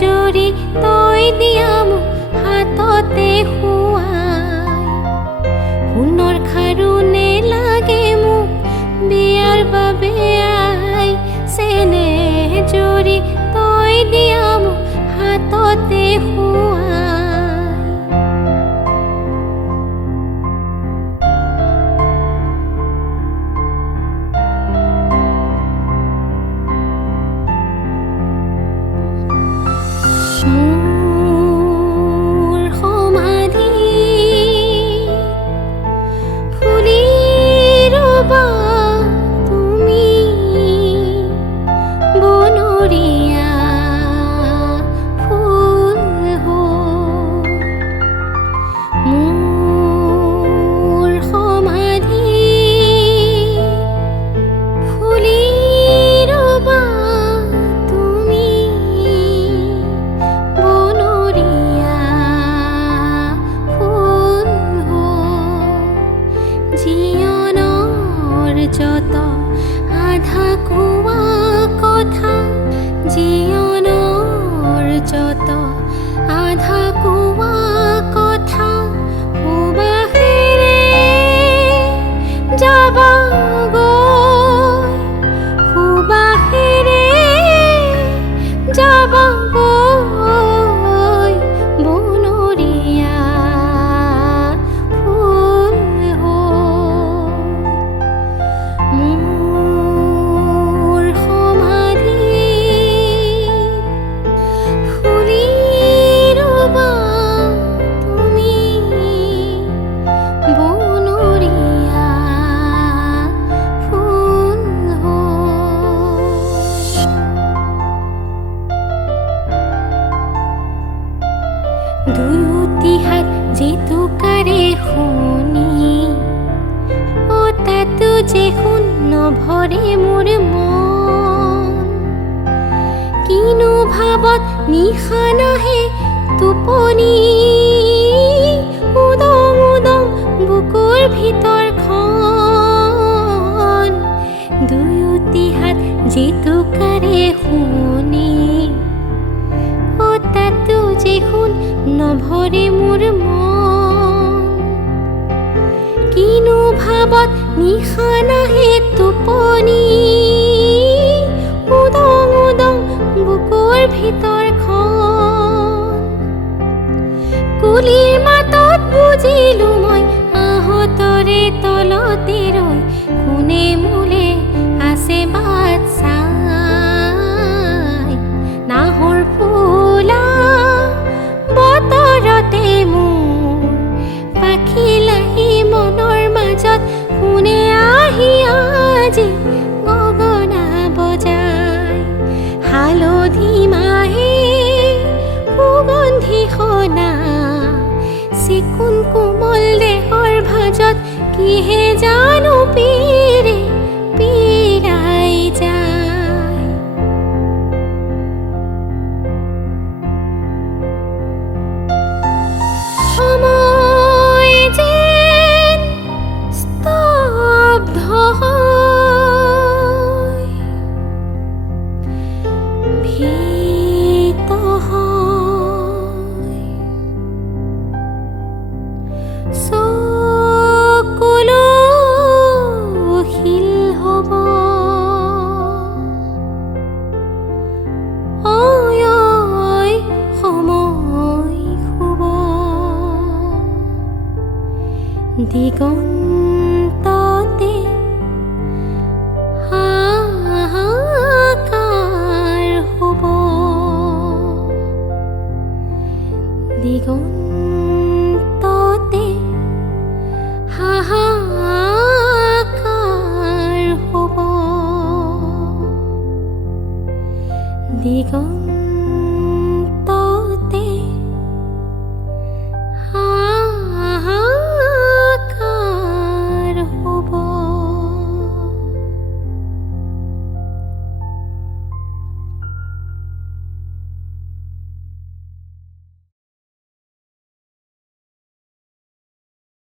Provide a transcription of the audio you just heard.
জৰি তই দিয়া মোক হাততে শুৱাই সোণৰ খাৰুণে লাগে মোক বিয়াৰ বাবে আই চেনেহ জৰি তই দিয়া মোক হাততে শুৱাই মোৰ সমাধি ফুলি ৰবা তুমি বনৰীয়া ফুল হৈ মোৰ সমাধি ফুলি ৰবা তুমি বনৰীয়া ফুল হৈ জীৱনৰ যত আধা কোৱা কথা জীৱনৰ যত আধা কোৱা কথা সুবাসেৰে যাবা গৈ সুবাসেৰে যাবা গৈ বনৰীয়া ফুল হৈ মোৰ সমাধি ফুলি ৰবা তুমি বনৰীয়া ফুল হৈ দুয়োটি হাত জেতুকাৰে শুনি তাতো যে শুন নভৰে মোৰ মন কিনো ভাবত নিশা নাহে টোপনি উদং উদং বুকুৰ ভিতৰখন দুয়োটি হাত জেতুকাৰে শুনি তাতো যে শুন নভৰে মোৰ মন কিনো ভাবত নিশা নাহে টোপনি উদং উদং বুকুৰ ভিতৰখন কুলিৰ মাতত বুজিলো মই আহঁতৰে তলতে ৰৈ কোনে মোলে আছে বাট চাই নাহৰ ফুলা বতৰতে মোৰ পাখিলাহি মনৰ মাজত কোনে আহি আজি গগনা বজাই হালধি মাহে সুগন্ধি সনা চিকুণ কোমল দেহৰ ভাজত কিহে জানো পীৰে পীৰাই যায় সময় যেন স্তব্ধ হয় ভীত হয় চকুলো শিল হ'ব অয় অয় সময় শুব দিগন্ততে হাহাকাৰ হ'ব দিগন্ততে হাহাকাৰ হ'ব দিগন্ত